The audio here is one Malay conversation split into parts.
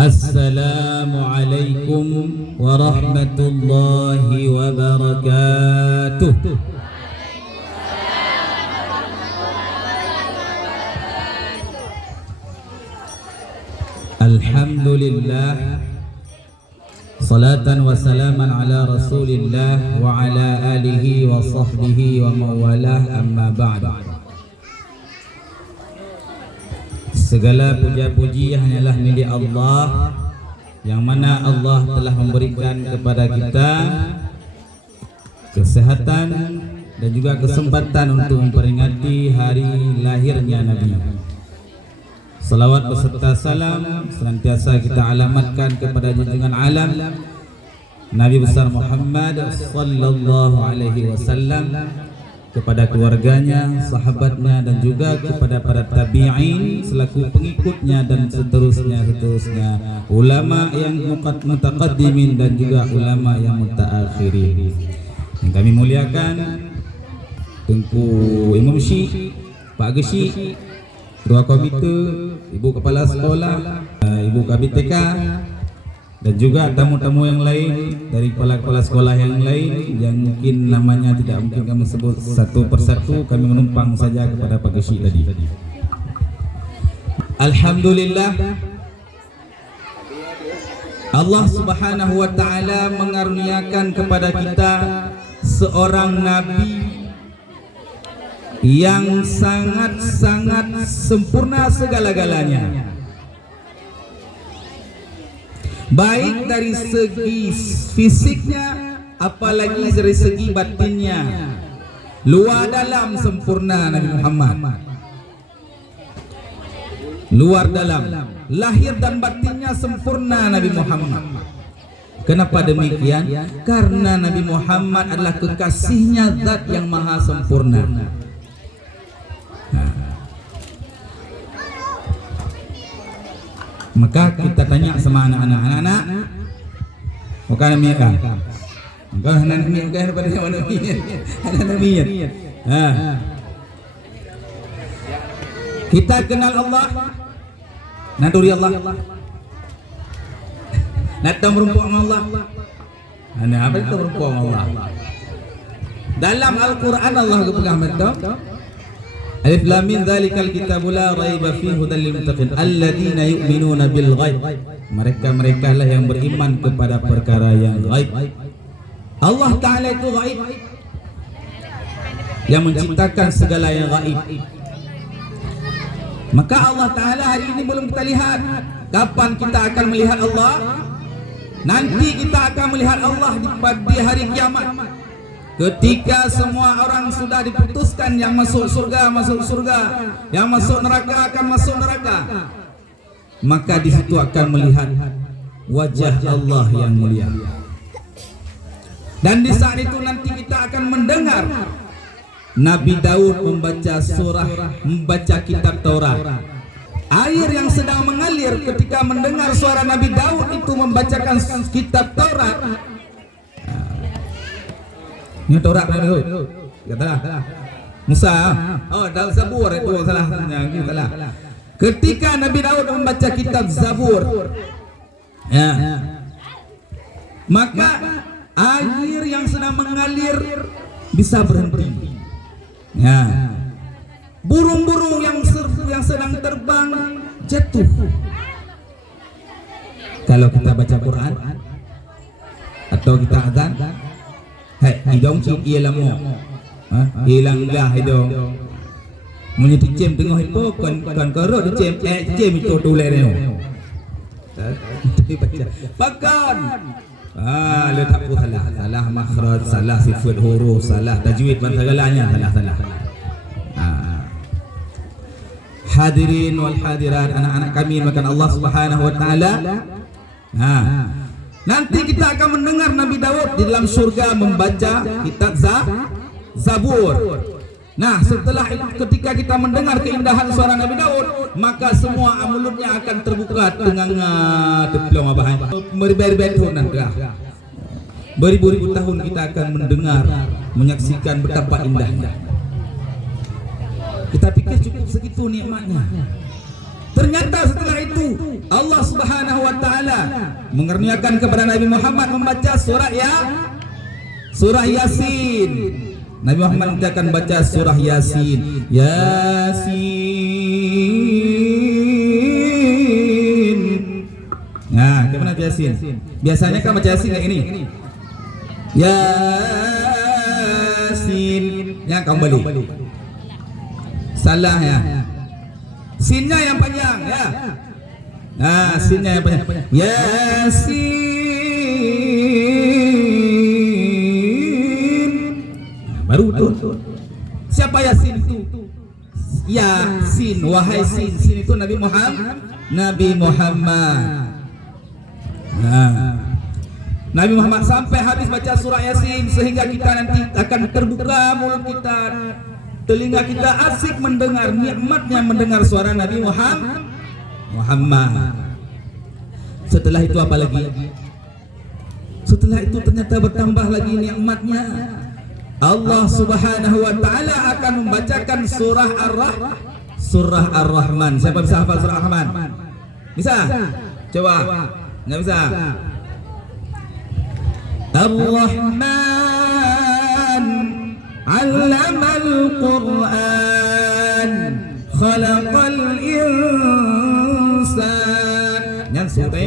Assalamualaikum warahmatullahi wabarakatuh. Alhamdulillah, salatan wa salaman ala rasulillah wa ala alihi wa sahbihi wa mawalah, amma ba'd. Segala puja-puji hanyalah milik Allah, yang mana Allah telah memberikan kepada kita kesehatan dan juga kesempatan untuk memperingati hari lahirnya Nabi. Salawat beserta salam senantiasa kita alamatkan kepada junjungan alam Nabi besar Muhammad sallallahu alaihi wasallam, kepada keluarganya, sahabatnya, dan juga kepada para tabi'in selaku pengikutnya dan seterusnya, ulama yang mutaqaddimin dan juga ulama yang mutaakhirin. Yang kami muliakan Tengku Imam Syekh, Pak Gesyik, Ketua Komite, Ibu Kepala Sekolah, Ibu KBTK, dan juga tamu-tamu yang lain dari kepala-kepala sekolah yang lain yang mungkin namanya tidak mungkin kami sebut satu persatu, kami menumpang saja kepada Pak Gesyik tadi. Alhamdulillah, Allah Subhanahu wa taala mengaruniakan kepada kita seorang nabi yang sangat-sangat sempurna segala-galanya, baik dari segi fisiknya apalagi dari segi batinnya. Luar dalam sempurna Nabi Muhammad, luar dalam, lahir dan batinnya sempurna Nabi Muhammad. Kenapa demikian? Karena Nabi Muhammad adalah kekasihnya Zat yang maha sempurna. Maka kita tanya sama anak-anak, bukan mereka, bukan anak mereka daripada mana anak. Kita kenal Allah, naturi Allah, nata merumpuk Allah. Ana apa itu merumpuk Allah? Dalam Al-Quran Allah kepegang betul. Alif lam mim dzalikal kitabu la raiba fihi hudal lil muttaqin alladzina yu'minuna bil ghaib. Mereka lah yang beriman kepada perkara yang gaib. Allah Ta'ala itu gaib, yang menciptakan segala yang gaib. Maka Allah Ta'ala hari ini belum kita lihat. Kapan kita akan melihat Allah? Nanti kita akan melihat Allah di hari kiamat, ketika semua orang sudah diputuskan, yang masuk surga masuk surga, yang masuk neraka akan masuk neraka. Maka di situ akan melihat wajah Allah yang mulia. Dan di saat itu nanti kita akan mendengar Nabi Daud membaca membaca kitab Taurat. Air yang sedang mengalir ketika mendengar suara Nabi Daud itu membacakan kitab Taurat. Ini Taurat Nabi Daud. Katalah Musa. Oh, dalam Zabur itu salah. Salah. Ketika Nabi Daud membaca kitab Zabur, ya, maka air yang sedang mengalir bisa berhenti. Ya. Burung-burung yang sedang terbang jatuh. Kalau kita baca Quran atau kita azan, hidung cik ialah mu, hilanglah hidung. Menyatu cem tengah itu kan kerot cem itu tulen itu. Pakan. Letak salah makhraj, salah sifat huruf, salah tajwid, segalanya salah. Hadirin wal hadirat, anak-anak kami makan Allah Subhanahu wa taala. Nanti kita akan mendengar Nabi Daud di dalam surga membaca kitab Zabur. Nah, setelah itu ketika kita mendengar keindahan suara Nabi Daud, maka semua mulutnya akan terbuka dengan teplong abahan. Beribu-ribu beribu-ribu tahun kita akan mendengar, menyaksikan betapa indahnya. Kita pikir cukup segitu nikmatnya. Ternyata setelah itu Allah Subhanahu wa taala mengaruniakan kepada Nabi Muhammad membaca surah Yasin. Nabi Muhammad akan baca surah Yasin. Yasin. Nah, gimana Yasin? Biasanya kan baca Yasin kayak ini. Yasin. Yang kamu balik. Salah ya. Sinnya yang panjang ya. Nah, sinnya yang panjang. Yasin. Nah, baru tuh. Siapa Yasin itu? Yasin, wahai Sin. Sin itu Nabi Muhammad. Nah, Nabi Muhammad sampai habis baca surah Yasin sehingga kita nanti akan terbuka mulut kita, telinga kita asik mendengar, nikmatnya mendengar suara Nabi Muhammad. Setelah itu apa lagi? Setelah itu ternyata bertambah lagi nikmatnya. Allah Subhanahu wa taala akan membacakan surah Ar-Rahman. Siapa bisa hafal surah Ar-Rahman? Bisa? Coba. Enggak bisa? Ar-Rahman 'allamal Qur'an khalaqal insan. Yang surah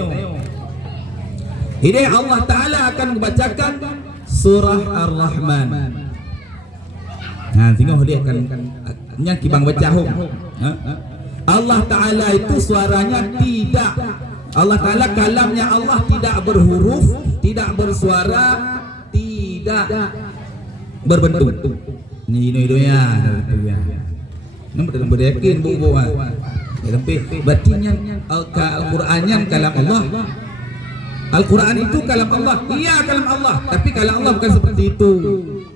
ini Allah taala akan membacakan surah Ar-Rahman. Nah, tengok dia akan yang kibang baca hum. Allah taala itu suaranya tidak, Allah taala kalamnya Allah tidak berhuruf, tidak bersuara, tidak berbentuk. Ini ya. Nampak beryakin bu. Berarti yang Al-Qur'an kalam Allah. Al-Quran itu kalam Allah. Iya kalam Allah. Tapi kalam Allah bukan seperti itu.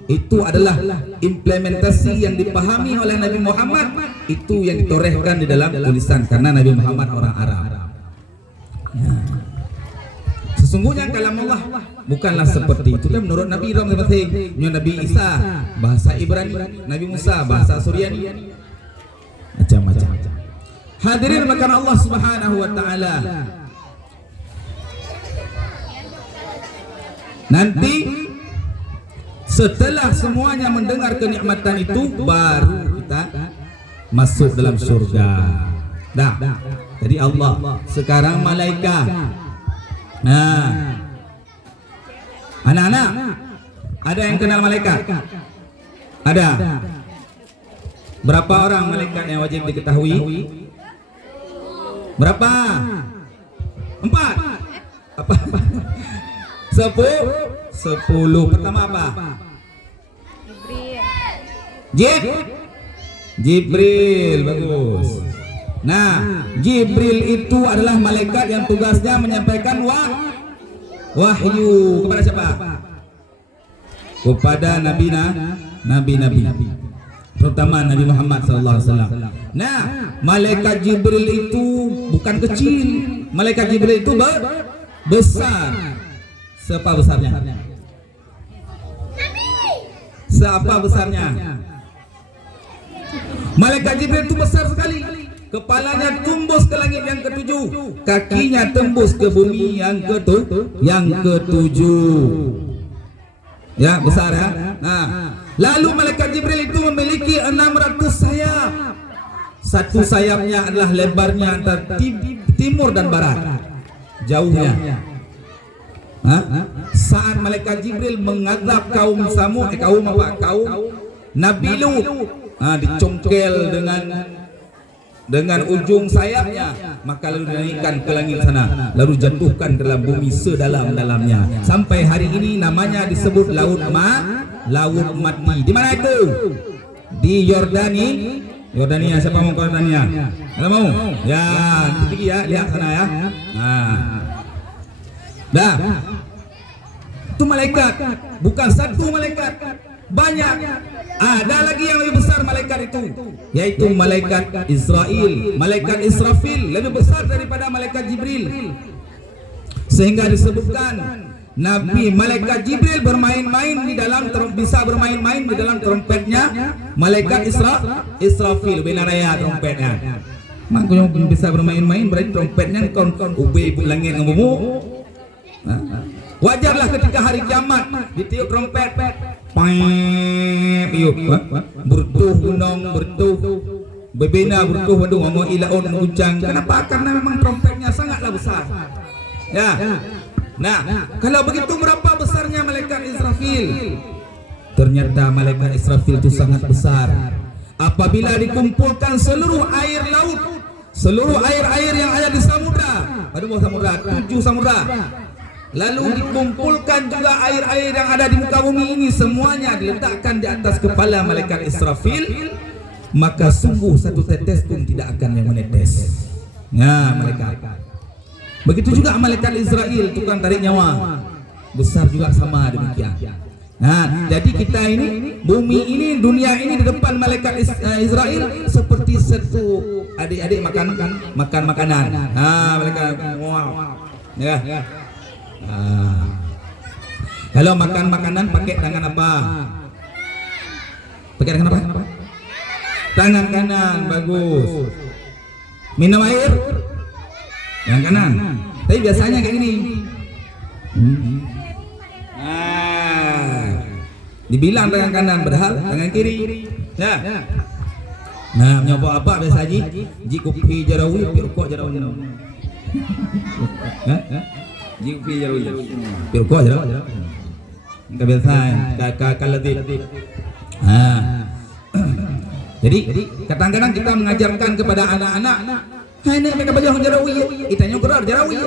Itu adalah implementasi yang dipahami oleh Nabi Muhammad. Itu yang ditorehkan di dalam tulisan. Karena Nabi Muhammad orang Arab ya. Sesungguhnya kalam Allah bukanlah seperti itu. Dan menurut Nabi Ibrahim Nabi Isa bahasa Ibrani, Nabi Musa bahasa Suryani, macam-macam. Hadirin makan Allah Subhanahu wa taala. Nanti setelah semuanya mendengar kenikmatan itu, baru kita masuk dalam surga. Dah. Jadi Allah, sekarang malaikat. Nah, anak-anak, ada yang kenal malaikat? Ada. Berapa orang malaikat yang wajib diketahui? Berapa? 4. Apa? 10. Pertama apa? Jibril. Bagus. Nah, Jibril itu adalah malaikat yang tugasnya menyampaikan wahyu kepada siapa? Kepada nabi-nabi. Terutama Nabi Muhammad SAW. Nah, malaikat Jibril itu bukan kecil. Malaikat Jibril itu besar. Seapa besarnya? Seapa besarnya? Malaikat Jibril itu besar sekali. Kepalanya tembus ke langit yang ke-7, kakinya tembus ke bumi yang ke-7. Ya, besar ya. Nah, lalu malaikat Jibril itu memiliki 600 sayap. Satu sayapnya adalah lebarnya antara timur dan barat. Jauhnya. Saat malaikat Jibril mengadab kaum Nabi Lut, dicongkel dengan ujung sayapnya, maka lalu dinaikkan ke langit sana, lalu jatuhkan ke dalam bumi sedalam-dalamnya. Sampai hari ini namanya disebut laut mati. Di mana itu? Di Yordania. Siapa mau ke Yordania? Ada mau? Ya, pergi ya, lihat sana ya. Dah. Itu malaikat, bukan satu malaikat, banyak. Ada lagi yang lebih besar malaikat itu, yaitu malaikat Israel, malaikat Israfil, lebih besar daripada malaikat Jibril. Sehingga disebutkan malaikat Jibril bisa bermain-main di dalam trompetnya malaikat Israfil, binaraya trompetnya. Mak kau yang bisa bermain-main berarti trompetnya kau ubay ibu langit dengan bumbu. Wajarlah ketika hari kiamat ditiup trompet, piup, bertuh gunung, bertuh berbina, bertuh wadung, ngomong ilaun guncang. Kenapa? Karena memang trompetnya sangatlah besar. Ya. Nah, kalau begitu berapa besarnya malaikat Israfil? Ternyata malaikat Israfil itu sangat besar. Apabila dikumpulkan seluruh air laut, seluruh air-air yang ada di samudra, ada berapa samudra? 7 samudra. Lalu dikumpulkan juga air-air yang ada di muka bumi ini, semuanya diletakkan di atas kepala malaikat Israfil, maka sungguh satu tetes pun tidak akan yang menetes. Ya, malaikat. Begitu juga malaikat Israel, tukang tarik nyawa, besar juga sama demikian. Nah, jadi kita ini, bumi ini, dunia ini di depan malaikat Israel seperti satu adik-adik makan makanan. Malaikat, wow, ya. Kalau makan makanan pakai tangan apa? Pakai tangan apa? Tangan kanan, bagus. Minum air, tangan kanan. Tapi biasanya kayak gini. Dibilang tangan kanan, padahal tangan kiri. Ya. Nah, nyoba apa biasa Ji? Ji kopi jarawi, pirkok jarawi. Ji kopi jarawi. Pirkok jarawi. Enggak biasa, kaladit. Jadi kadang-kadang kita mengajarkan kepada anak-anak, hai nek mereka belajar jarawi, kita nyukur jarawi.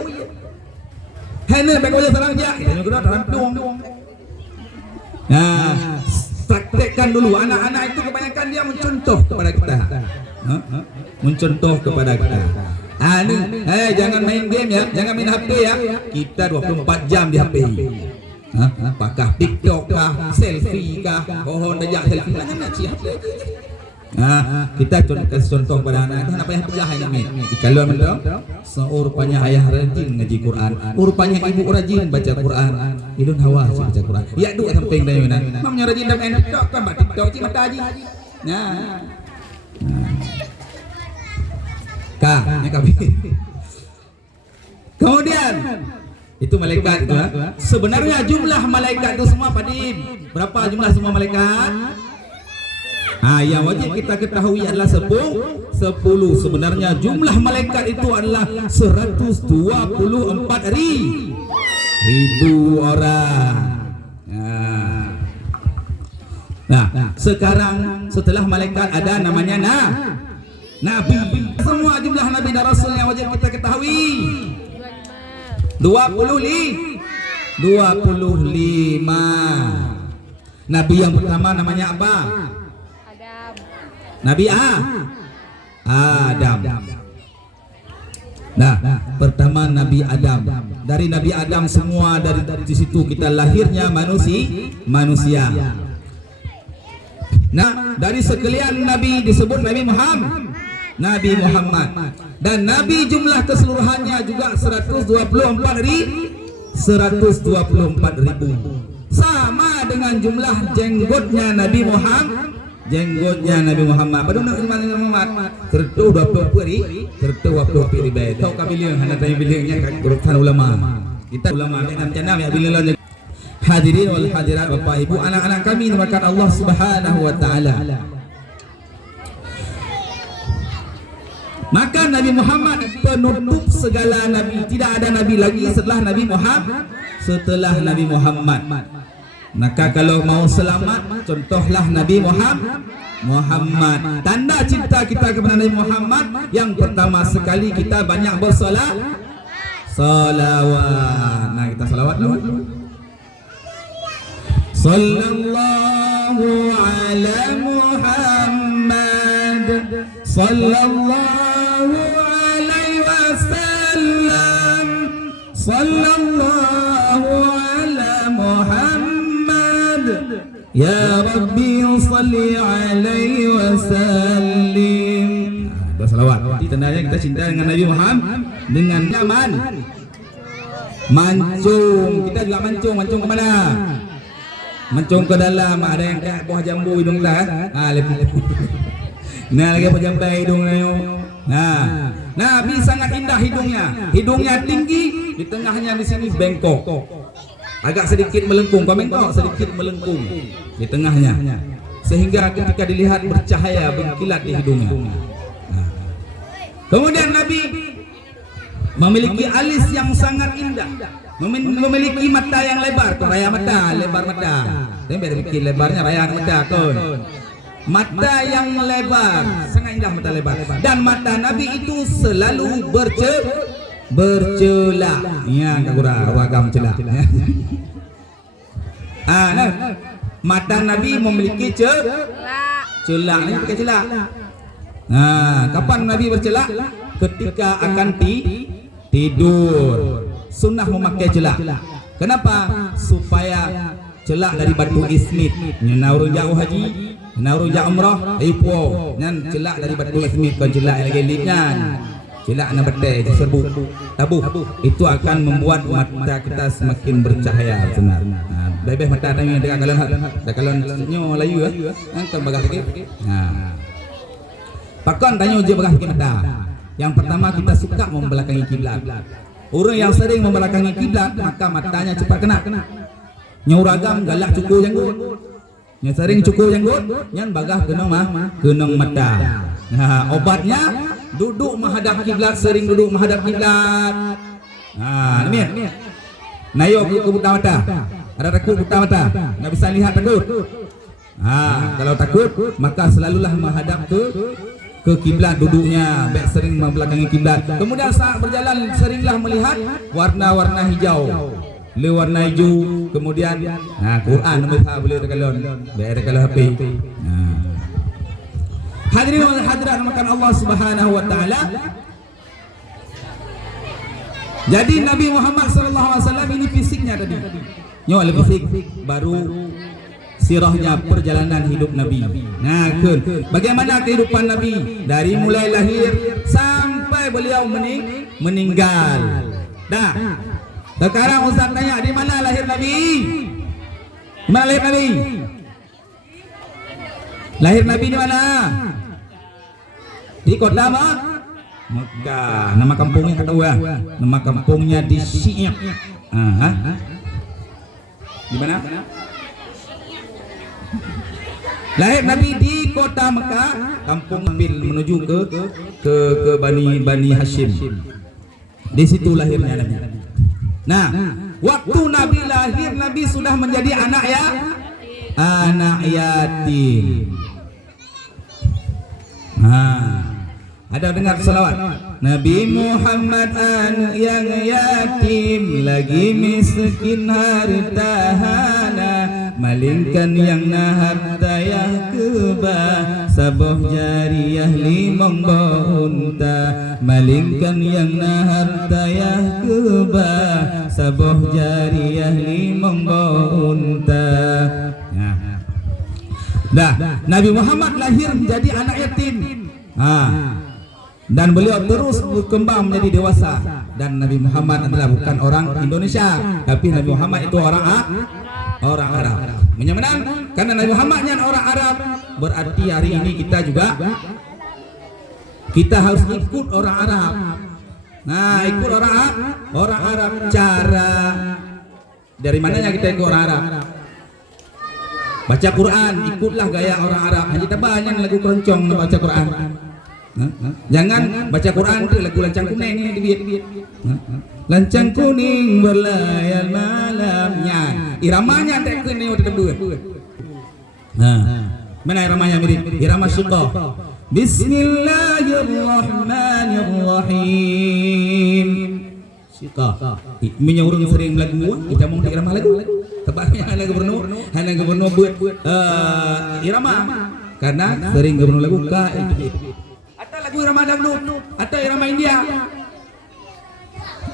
Hai nek mereka belajar sarang ja, kita nyukur tarampung. Nah, praktekkan dulu. Anak-anak itu kebanyakan dia mencontoh kepada kita. Mencontoh kepada kita. Jangan main game ya, jangan main HP ya. Kita 24 jam di HP. Apakah TikTok kah, selfie kah, pohon dajak selfie lah nak siapa? Kita kasih contoh pada anak. Kenapa yang belah ini? Kalau menurut rupanya ayah rajin ngaji Quran, rupanya ibu rajin baca Quran. Ilun hawa baca Quran. Ya dua sampai yang dayunan. Mamnya rajin dan main TikTok kan, mak TikTok cik mata haji. Kemudian itu malaikat itu. Sebenarnya jumlah malaikat itu semua Padim. Berapa jumlah semua malaikat? Yang wajib kita ketahui adalah 10. Sebenarnya jumlah malaikat itu adalah 124.000 orang. Nah, sekarang setelah malaikat ada namanya Nabi. Semua jumlah Nabi dan Rasul yang wajib kita ketahui 25. Nabi yang pertama namanya apa? Nabi Adam. Nah, pertama Nabi Adam. Dari Nabi Adam semua dari situ kita lahirnya manusia. Nah, dari sekalian Nabi disebut Nabi Muhammad. Dan Nabi jumlah keseluruhannya juga 124.000. Sama dengan jumlah jenggotnya Nabi Muhammad. Pada Nabi Muhammad tertu 20 ribu. Tahu kabiling hendak tanya bilingnya urusan ulama. Kita ulama macam ya bilang hadirin wal hadirat Bapak Ibu anak-anak kami dimakan Allah Subhanahu wa taala. Maka Nabi Muhammad penutup segala nabi. Tidak ada nabi lagi setelah Nabi Muhammad. Maka kalau mau selamat, contohlah Nabi Muhammad. Tanda cinta kita kepada Nabi Muhammad, yang pertama sekali kita banyak bersolawat. Nah, kita salawat dulu. Sallallahu ala Muhammad, sallallahu alaihi wasallam, sallallahu ala Muhammad. Ya Rabbi salli alaihi wasallim. Dua salawat. Tandanya kita cinta dengan Nabi Muhammad dengan nyaman. Mancung, kita juga mancung ke mana? Mancung ke dalam. Ada yang kayak buah jambu hidung kita. Lepas. Nah, lagi buah jambu hidung Nah, Nabi sangat indah hidungnya. Hidungnya tinggi, di tengahnya di sini bengkok. Agak sedikit melengkung, kau bengkok sedikit melengkung di tengahnya. Sehingga ketika dilihat bercahaya berkilat di hidungnya. Nah. Kemudian Nabi memiliki alis yang sangat indah, memiliki mata yang lebar, raya mata, lebar mata. Tapi beda bikin lebarnya raya mata kon. Mata yang lebar, sangat indah mata lebar. Dan mata Nabi itu selalu bercelak. Ya, kagura ragam celak. Nah, mata Nabi memiliki celak. Ini pakai celak. Nah, kapan Nabi bercelak? Ketika akan tidur. Sunnah memakai celak. Kenapa? Supaya celak dari batu ismit. Naurun jauh haji. Nauru ja umrah ipo nyan celak dari batu ismit kon celak lagi litnya celak na bete serbu tabuh itu akan membuat mata kita semakin bercahaya benar. Nah, bebeh mata tanya dekat kalon nyo layu kan bagah sikit. Nah, pakon tanya uji bagah sikit mata. Yang pertama kita suka membelakangi kiblat. Orang yang sering membelakangi kiblat maka matanya cepat kena. Nyauragam galak cukup janggut. Yang sering cukup janggut, yang bagah kenong mata. Nah, obatnya duduk menghadap kiblat, sering duduk menghadap kiblat. Nah, ini. Nayo ke buta mata. Ada takut buta mata, nggak bisa lihat takut. Nah, kalau takut maka selalulah menghadap ke kiblat duduknya, baik sering membelakangi kiblat. Kemudian saat berjalan seringlah melihat warna-warna hijau. Warna hijau, kemudian Quran boleh terkalon, biar terkalon HP. Hadirin wa hadirat makan Allah Subhanahu wa taala. Jadi Nabi Muhammad sallallahu alaihi wasallam ini fisiknya tadi. Nyo lebih fisik, baru sirahnya perjalanan hidup Nabi. Nah, bagaimana kehidupan Nabi dari mulai lahir sampai beliau meninggal. Dah. Sekarang Ustaz tanya, di mana lahir Nabi? Di mana lahir Nabi? Lahir Nabi di mana? Di kota Mekah. Nama kampungnya kata gua. Nama kampungnya di Syi'ab. Di mana? Lahir Nabi di kota Mekah, kampung Bil menuju ke Bani Hashim. Di situ lahirnya Nabi. Nah, waktu Nabi lahir, Nabi sudah menjadi anak yatim. Ada dengar selawat? Nabi Muhammad anak yang yatim, lagi miskin hartahana, malingkan yang harta yang kebah, sabuh jariyah limong unta, malingkan yang harta yang kebah, sabuh jariyah limong unta. Dah, Nabi Muhammad lahir menjadi anak yatim. Dan beliau terus berkembang menjadi dewasa. Dan Nabi Muhammad adalah bukan orang Indonesia, tapi Nabi Muhammad itu orang Arab. Menyemenang karena Nabi Muhammadnya orang Arab, berarti hari ini kita harus ikut orang Arab. Nah, ikut orang Arab. Cara dari mananya kita ikut orang Arab? Baca Quran, ikutlah gaya orang Arab. Hanya banyak lagu keroncong baca Quran. Jangan baca Quran itu lagu lancang kuning ini dibiet. Lancang kuning berlayar malamnya. Iramanya tak kene udah tebuan. Mana iramanya mirip? Irama Syiqah. Bismillahirrahmanirrahim. Syiqah. Menyurung sering lagu, kita mau irama lagu. Tepatnya hanya gubernur buat irama. Karena sering gubernur lagu ka itu. Lagu irama dangdut atau irama India.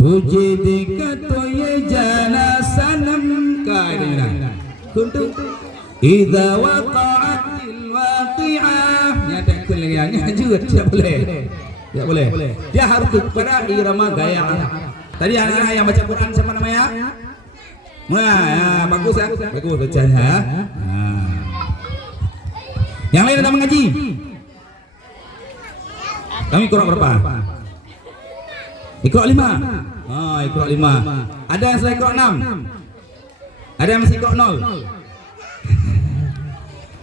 Tuji dikatoye jana sanam kaidina kuntu idza waqa'atil waqi'ah. Nyata kelihanya juga tidak boleh. Dia harus kepada irama gaya Arab. Tadi anak yang baca Quran siapa namanya? Nah, bagus ya. Bagus bacanya. Yang lain ada mengaji. Kami Iqra berapa? Iqra 5. Iqra 5. Ada yang sudah Iqra 6? Ada yang masih Iqra 0?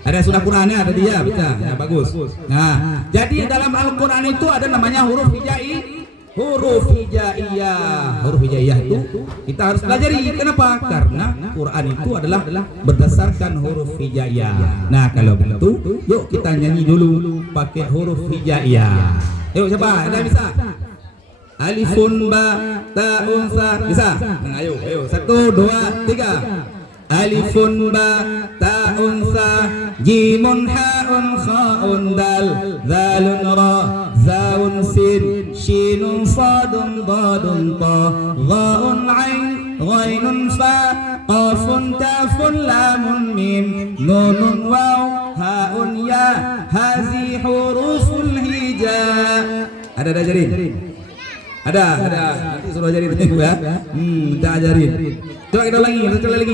Ada sudah Qurannya tadi ya, baca. Ya, bagus. Nah, jadi dalam Al-Qur'an itu ada namanya huruf hijaiyah. Huruf hijaiyah itu kita harus pelajari. Kenapa? Karena Quran itu adalah berdasarkan huruf hijaiyah. Nah, kalau begitu, yuk kita nyanyi dulu pakai huruf hijaiyah. Yuk siapa? Ada bisa? Alifun ba ta'un sa. Bisa? Nah, ayo. 1 2 3. Alifun ba ta'un sa jimun ha'un kha'un dal zalun ra zaun sin shinun sadun dadun ta dhaun ain ghainun fa qafun kafun lamun mim nunun waw ha'un ya hazi huruful hija. Ada ajarin? Ada. Nanti suruh ajarin ya. Minta ajarin. Coba kita lagi.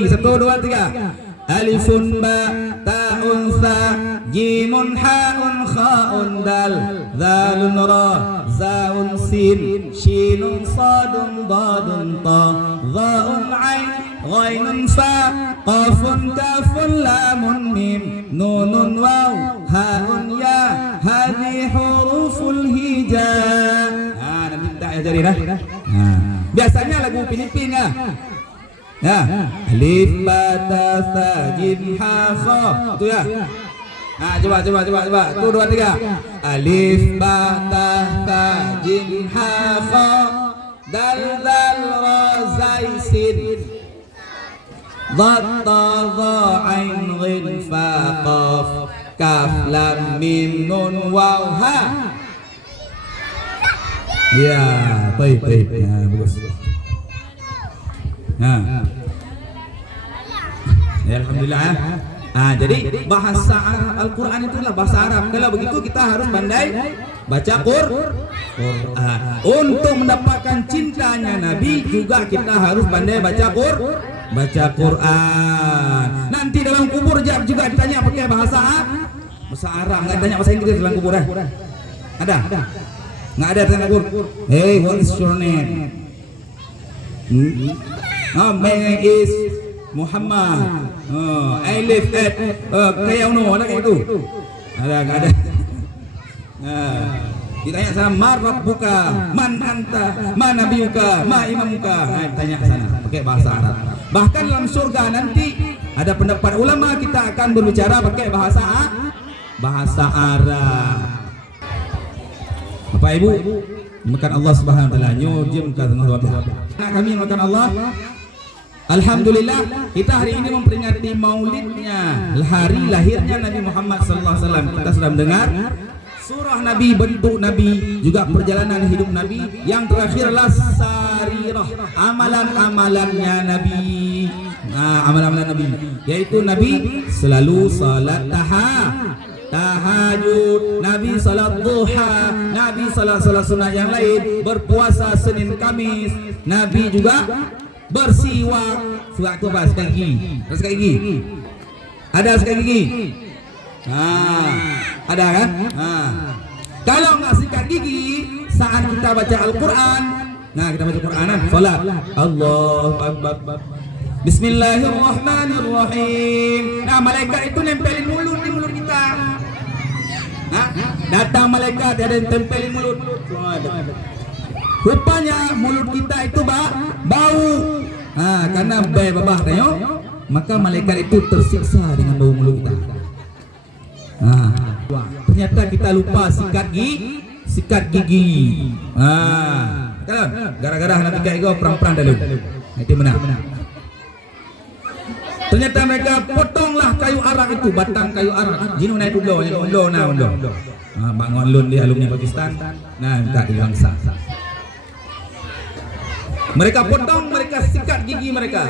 1 2 3. Alifun ba ta'un sa jimun ha'un kha'un dal zalun ra zaun sin shinun sadun dadun ta dhaun ain ghainun fa qafun kafun lamun mim nunun waw ha'un ya hadhi huruful hija. Nanti tak ajarin dah. Biasanya lagu Filipin ya. Ya, alif ba ta sa jim ha kha. Itu ya. Nah, coba. 1 2 3. Alif ba ta sa jim ha kha dal dal ra zai sin dha ta dha ain ghin fa qaf kaf lam mim nun waw ha. Ya, baik. Ya, bagus. Ya, alhamdulillah. Jadi bahasa Al-Quran itulah bahasa Arab. Kalau begitu kita harus pandai baca Quran. Untuk mendapatkan cintanya Nabi juga kita harus pandai baca Quran. Nanti dalam kubur juga ditanya pakai bahasa Arab. Nggak tanya bahasa Inggris dalam kubur. Ada? Nggak ada tanya kubur. Hey, what is your name? My name is Muhammad. I live at kayak kayak itu. Nggak ada. Ditanya sama man rabbuka, man anta, man nabiyuka, ma imamuka. Tanya sana pakai bahasa Arab. Bahkan dalam surga nanti ada pendapat ulama kita akan berbicara pakai bahasa Arab. Bapak Ibu, makan Allah Subhanahu wa taala nyujimkan Allah. Kami makan Allah. Alhamdulillah, kita hari ini memperingati maulidnya, hari lahirnya Nabi Muhammad sallallahu alaihi wasallam. Kita sudah mendengar surah Nabi, bentuk Nabi, juga perjalanan hidup Nabi. Yang terakhir adalah sarirah, amalan-amalannya Nabi. Amalan-amalan Nabi, yaitu Nabi selalu salat tahajud, Nabi salat duha, Nabi salat sunnah yang lain, berpuasa Senin Kamis, Nabi juga bersiwak. Siwak itu apa? Sikat gigi. Ada sikat gigi? Ada kan? Kalau nggak sikat gigi saat kita baca Al-Quran, kita baca Quranan, salat, Allahu Akbar, Bismillahirrahmanirrahim. Malaikat itu nempelin mulut di mulut kita. Datang malaikat, ada yang tempelin mulut. Rupanya mulut kita itu bau. Karena babah tengok, maka malaikat itu tersiksa dengan bau mulut kita. Ternyata kita lupa sikat gigi. Kan? Gara-gara nak tiga ego perang-perang dulu. Itu benar. Ternyata mereka potonglah kayu arak itu, batang kayu arak. Jinu naik undo. Bangun lun di alumni Pakistan. Minta dibangsa. Mereka potong, mereka sikat gigi mereka,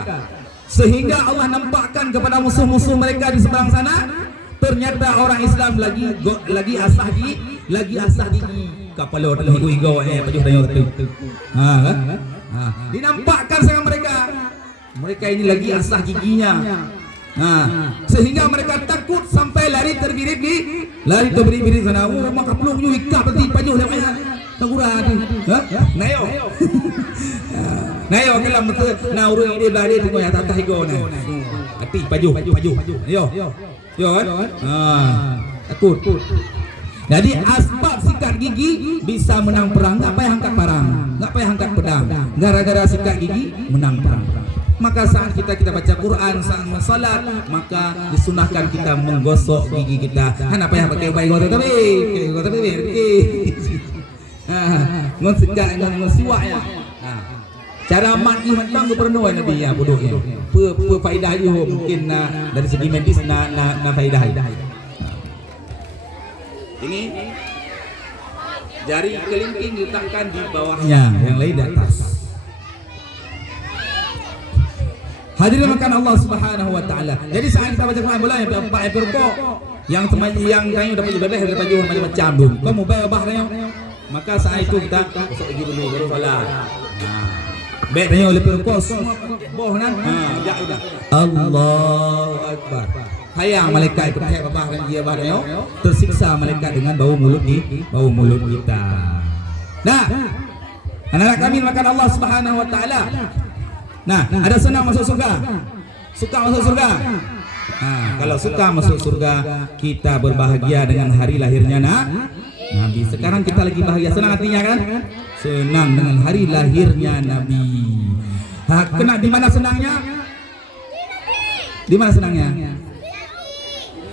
sehingga Allah nampakkan kepada musuh-musuh mereka di seberang sana. Ternyata orang Islam lagi asah gigi. Kapalo igo pajuh dayo tu. Dinampakkan sama mereka. Mereka ini lagi asah giginya. Sehingga mereka takut sampai lari terbirit sana. Oh, maka peluk you ikap berarti pajuh lemanya. Tagura tu. Nayo. Nayo kelam betul. Na urang dia lari tengok yang tatah ego na. Ati pajuh. Yo. Yo kan? Takut. Jadi asbab sikat gigi bisa menang perang. Tak payah angkat parang, tak payah angkat pedang. Gara-gara sikat gigi menang perang. Maka saat kita baca Quran, saat salat, maka disunahkan kita menggosok gigi kita. Apa yang pakai baik gosok tapi ngon sikat ngon siwak ya. Cara mak you tang ko perno Nabi ya bodoh ya. Pe faedah you mungkin dari segi medis na faedah. Ini jari kelingking diletakkan di bawahnya, yang lain di atas. Hadirin makan Allah Subhanahu wa taala. Jadi saat kita baca Quran bola yang 4 ekor kok yang kayu dapat bebeh dapat jual macam-macam tu. Kau mau bayar bahnya. Maka saat itu kita besok lagi dulu baru solat. Baiknya oleh perkos boh nan. Ya udah. Allahu akbar. Hayang malaikat ikut hayang babah dan dia bahnya tersiksa malaikat dengan bau mulut kita. Nah, anak-anak kami makan Allah Subhanahu wa taala. Nah, ada senang masuk surga. Suka masuk surga. Kalau suka masuk surga, kita berbahagia dengan hari lahirnya Nabi. Sekarang kita lagi bahagia, senang hatinya kan? Senang dengan hari lahirnya Nabi. Kena di mana senangnya? Di mana senangnya?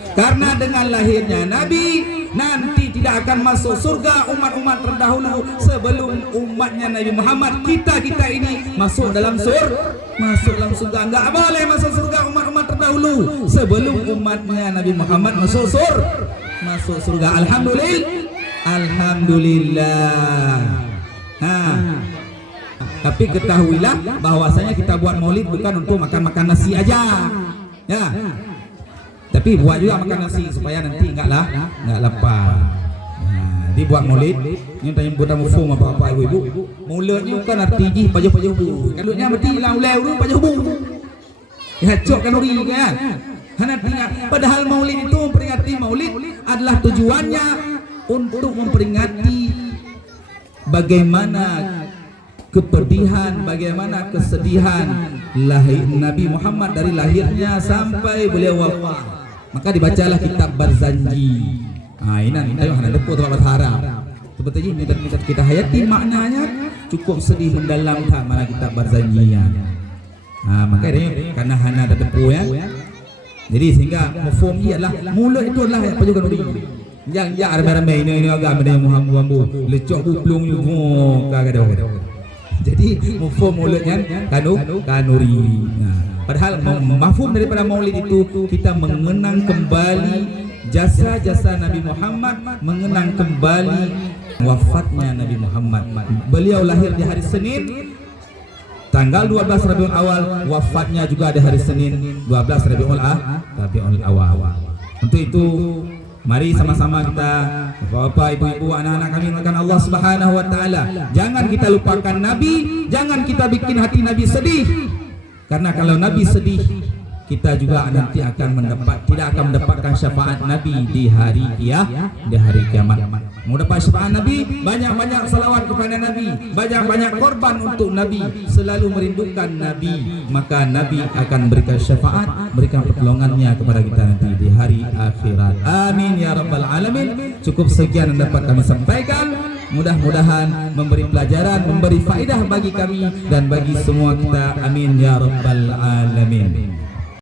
Karena dengan lahirnya Nabi nanti tidak akan masuk surga umat-umat terdahulu sebelum umatnya Nabi Muhammad. Kita ini masuk dalam surga. Enggak boleh masuk surga umat-umat terdahulu sebelum umatnya Nabi Muhammad masuk surga. Alhamdulillah. Tapi ketahuilah bahwasanya kita buat maulid bukan untuk makan nasi aja. Ya. Tapi buat juga makan nasi supaya nanti enggak lapar. Dibuat maulid, ni tanya buat mufum apa ibu-ibu. Mulutnya bukan arti pajuh bu. Kalutnya mesti ulai dulu pajuh bu. Hacok kalori kan. Padahal maulid itu memperingati maulid adalah tujuannya untuk memperingati bagaimana kepedihan, bagaimana kesedihan lahir Nabi Muhammad dari lahirnya sampai beliau wafat. Maka dibacalah kitab Barzanji. Ini tayo hana depo tempat berharap. Sebetulnya minta kita hayati maknanya cukup sedih mendalam tak mana kitab Barzanji. Maka ini karena hana ada depo ya. Jadi sehingga mafhum ialah mulut itu adalah pajukan uri. Yang ramai-ramai ini agak ada Muhammad lecok buplung you kagak. Jadi mafhum mulutnya kanuri. Padahal mafhum daripada maulid itu kita mengenang kembali jasa-jasa Nabi Muhammad, mengenang kembali wafatnya Nabi Muhammad. Beliau lahir di hari Senin tanggal 12 Rabiul Awal, wafatnya juga di hari Senin 12 Rabiul Awal. Untuk itu mari sama-sama kita, bapak, ibu-ibu, anak-anak kami makan Allah Subhanahu wa taala. Jangan kita lupakan Nabi, jangan kita bikin hati Nabi sedih. Karena kalau Nabi sedih, kita juga nanti tidak akan mendapatkan syafaat Nabi di hari kiamat. Mau dapat syafaat Nabi, banyak-banyak salawat kepada Nabi, banyak-banyak korban untuk Nabi, selalu merindukan Nabi, maka Nabi akan berikan syafaat, berikan pertolongannya kepada kita nanti di hari akhirat. Amin ya rabbal alamin. Cukup sekian yang dapat kami sampaikan. Mudah-mudahan memberi pelajaran, memberi faedah bagi kami dan bagi semua kita. Amin ya rabbal alamin.